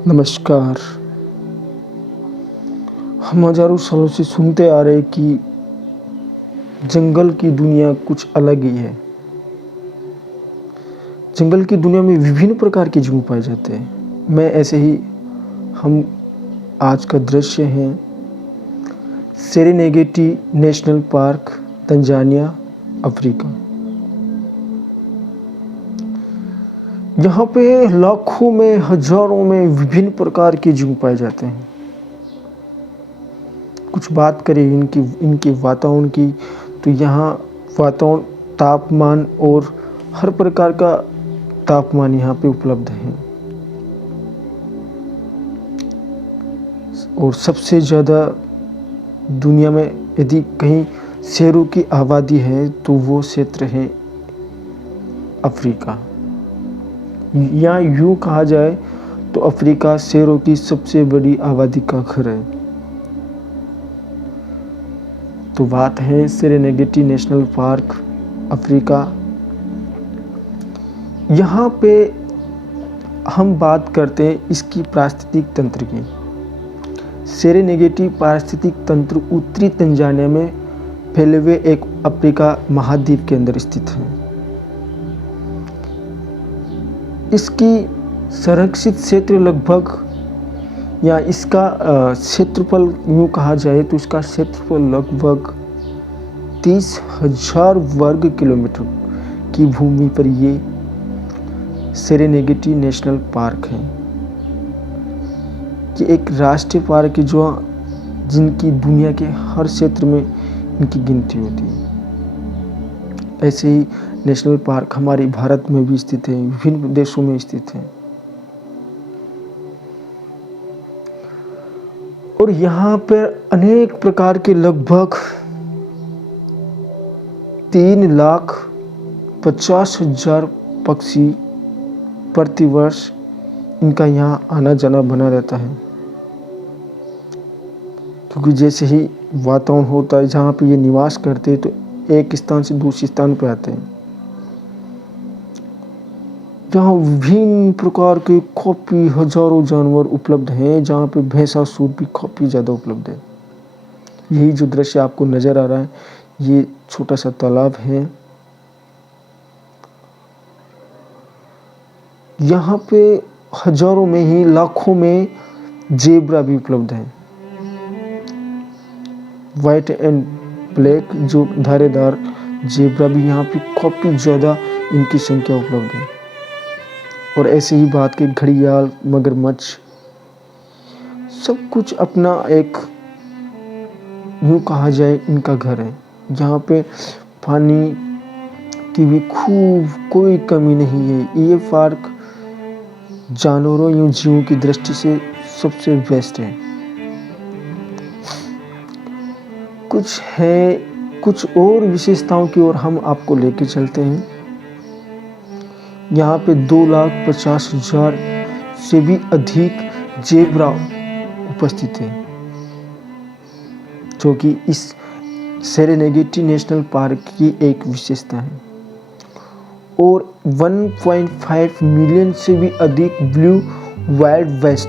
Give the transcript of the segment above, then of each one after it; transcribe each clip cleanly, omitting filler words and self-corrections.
नमस्कार। हम हज़ारों सालों से सुनते आ रहे कि जंगल की दुनिया कुछ अलग ही है। जंगल की दुनिया में विभिन्न प्रकार के जीव पाए जाते हैं। मैं ऐसे ही हम आज का दृश्य है सेरेनेगेटी नेशनल पार्क, तंजानिया, अफ्रीका। यहाँ पे लाखों में, हजारों में विभिन्न प्रकार के जीव पाए जाते हैं। कुछ बात करें इनके वातावरण की, तो यहाँ वातावरण, तापमान और हर प्रकार का तापमान यहाँ पे उपलब्ध है। और सबसे ज़्यादा दुनिया में यदि कहीं शेरों की आबादी है तो वो क्षेत्र है अफ्रीका। या यूँ कहा जाए तो अफ्रीका शेरों की सबसे बड़ी आबादी का घर है। तो बात है सेरेनेगेटी नेशनल पार्क, अफ्रीका। यहाँ पे हम बात करते हैं इसकी पारिस्थितिक तंत्र की। सेरेनेगेटी पारिस्थितिक तंत्र उत्तरी तंजानिया में फैले हुए एक अफ्रीका महाद्वीप के अंदर स्थित है। इसकी संरक्षित क्षेत्र लगभग, या इसका क्षेत्रफल यूँ कहा जाए तो इसका क्षेत्रफल लगभग 30,000 वर्ग किलोमीटर की भूमि पर ये सेरेनेगेटी नेशनल पार्क है। ये एक राष्ट्रीय पार्क है जो जिनकी दुनिया के हर क्षेत्र में इनकी गिनती होती है। ऐसे ही नेशनल पार्क हमारे भारत में भी स्थित है, विभिन्न देशों में स्थित है। और यहाँ पर अनेक प्रकार के लगभग 3,50,000 पक्षी प्रतिवर्ष इनका यहाँ आना जाना बना रहता है। क्योंकि जैसे ही वातावरण होता है जहाँ पे ये निवास करते हैं तो एक स्थान से दूसरे स्थान पे आते हैं। जहाँ विभिन्न प्रकार के काफ़ी हजारों जानवर उपलब्ध हैं, जहाँ पे भैंसासुर भी काफ़ी ज़्यादा उपलब्ध है। यही जो दृश्य आपको नज़र आ रहा है, ये छोटा सा तालाब है। यहाँ पे हजारों में ही, लाखों में जेब्रा भी उपलब्ध है। वाइट एंड ब्लैक जो धारेदार जेब्रा भी यहाँ पे काफ़ी ज़्यादा इनकी संख्या उपलब्ध है। और ऐसे ही बात की घड़ियाल, मगरमच्छ, सब कुछ अपना एक यूँ कहा जाए इनका घर है। जहाँ पे पानी की भी खूब कोई कमी नहीं है। ये पार्क जानवरों या जीवों की दृष्टि से सबसे बेस्ट है। कुछ और विशेषताओं की ओर हम आपको लेके चलते हैं। यहाँ पे 2,50,000 से भी अधिक जेब्रा उपस्थित है, जो कि इस सेरेनेगेटी नेशनल पार्क की एक विशेषता है। और 1.5 मिलियन से भी अधिक ब्लू वाइल्ड वेस्ट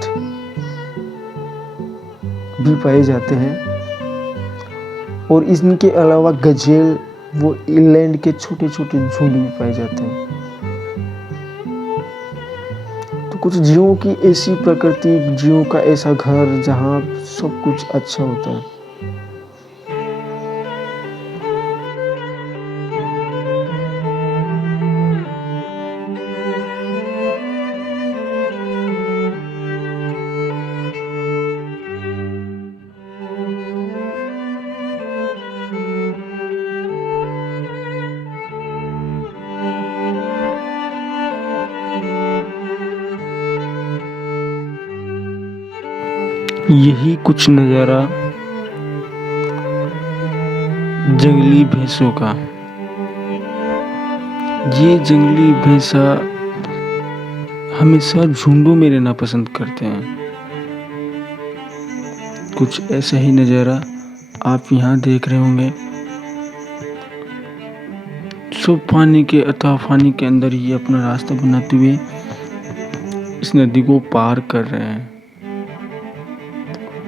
भी पाए जाते हैं। और इनके अलावा गजेल, वो इंग्लैंड के छोटे छोटे झुंड भी पाए जाते हैं। तो कुछ जीवों की ऐसी प्रकृति, जीवों का ऐसा घर जहाँ सब कुछ अच्छा होता है। यही कुछ नज़ारा जंगली भैंसों का। ये जंगली भैंसा हमेशा झुंडों में रहना पसंद करते हैं। कुछ ऐसा ही नज़ारा आप यहाँ देख रहे होंगे। सब पानी के, अथाह पानी के अंदर ये अपना रास्ता बनाते हुए इस नदी को पार कर रहे हैं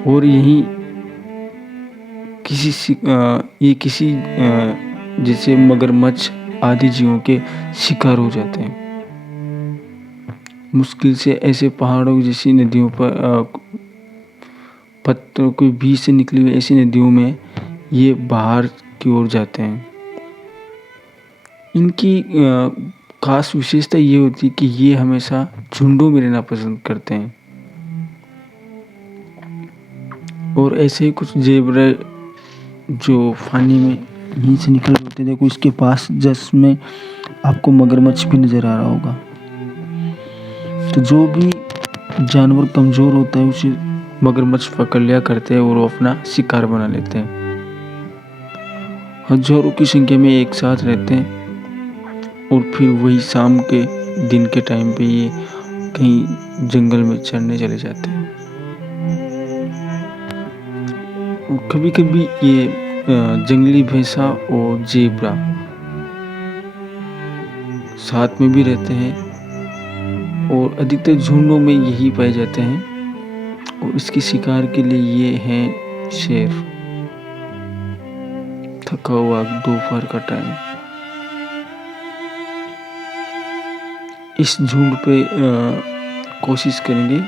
और यही ये किसी जैसे मगरमच्छ आदि जीवों के शिकार हो जाते हैं। मुश्किल से ऐसे पहाड़ों जैसी नदियों पर पत्थरों के बीच से निकली हुई ऐसी नदियों में ये बाहर की ओर जाते हैं। इनकी खास विशेषता ये होती है कि ये हमेशा झुंडों में रहना पसंद करते हैं। और ऐसे ही कुछ ज़ेब्रा जो पानी में यहीं से निकल रहे होते, देखो इसके पास जिसमें आपको मगरमच्छ भी नज़र आ रहा होगा। तो जो भी जानवर कमज़ोर होता है उसे मगरमच्छ पकड़ लिया करते हैं और वो अपना शिकार बना लेते हैं। हजारों की संख्या में एक साथ रहते हैं और फिर वही शाम के दिन के टाइम पे ये कहीं जंगल में चरने चले जाते हैं। और कभी कभी ये जंगली भैंसा और ज़ेब्रा साथ में भी रहते हैं और अधिकतर झुंडों में यही पाए जाते हैं। और इसके शिकार के लिए ये हैं शेर। थका हुआ दोपहर का टाइम इस झुंड पे कोशिश करेंगे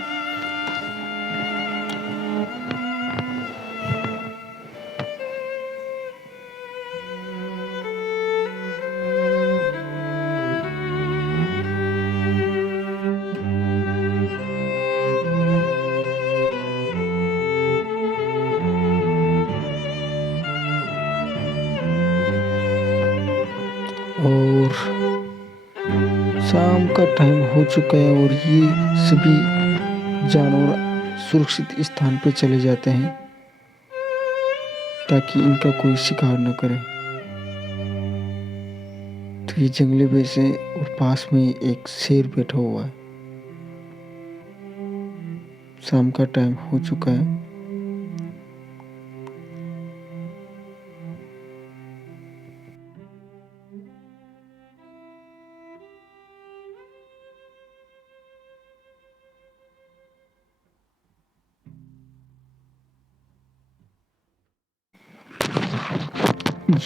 और शाम का टाइम हो चुका है और ये सभी जानवर सुरक्षित स्थान पर चले जाते हैं ताकि इनका कोई शिकार न करे। तो ये जंगली भैंसे और पास में एक शेर बैठा हुआ है। शाम का टाइम हो चुका है।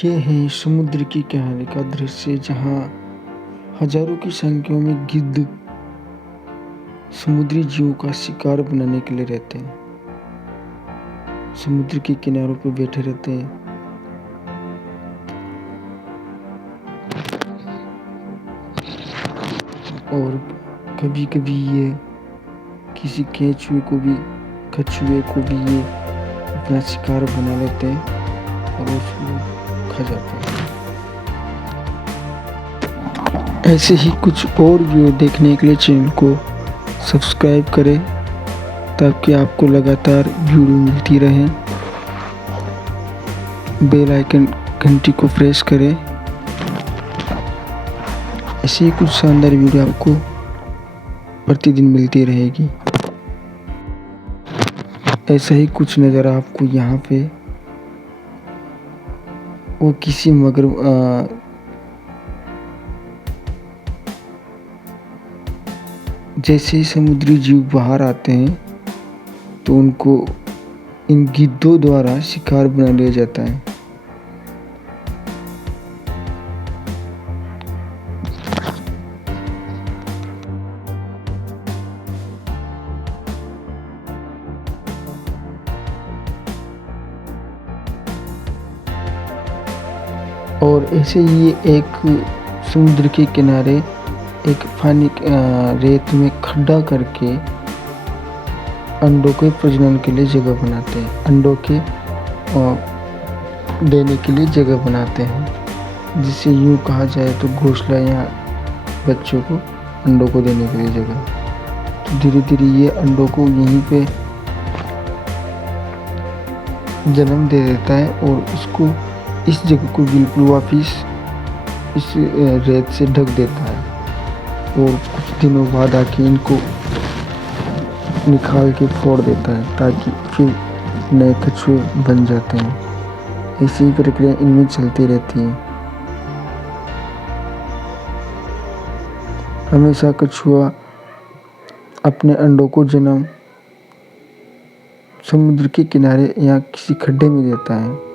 ये है समुद्र की किनारे का दृश्य जहाँ हजारों की संख्या में गिद्ध समुद्री जीवों का शिकार बनाने के लिए रहते हैं। समुद्र के किनारों पर बैठे रहते हैं। और कभी कभी ये किसी कछुए को भी ये अपना शिकार बना लेते हैं और उसको खा जाते हैं। ऐसे ही कुछ और वीडियो देखने के लिए चैनल को सब्सक्राइब करें ताकि आपको लगातार वीडियो मिलती रहे। बेल आइकन घंटी को प्रेस करें। ऐसे ही कुछ शानदार वीडियो आपको प्रतिदिन मिलती रहेगी। ऐसा ही कुछ नज़ारा आपको यहाँ पे वो किसी जैसे ही समुद्री जीव बाहर आते हैं तो उनको इन गिद्धों द्वारा शिकार बना लिया जाता है। और ऐसे ही एक समुद्र के किनारे एक पानी रेत में खड्डा करके अंडों के प्रजनन के लिए जगह बनाते हैं। अंडों के देने के लिए जगह बनाते हैं, जिसे यूँ कहा जाए तो घोंसला या बच्चों को अंडों को देने के लिए जगह। तो धीरे धीरे ये अंडों को यहीं पे जन्म दे देता है और उसको इस जगह को बिल्कुल वापिस इस रेत से ढक देता है और कुछ दिनों बाद आके इनको निकाल के फोड़ देता है ताकि फिर नए कछुए बन जाते हैं। ऐसी ही प्रक्रिया इनमें चलती रहती है। हमेशा कछुआ अपने अंडों को जन्म समुद्र के किनारे या किसी खड्डे में देता है।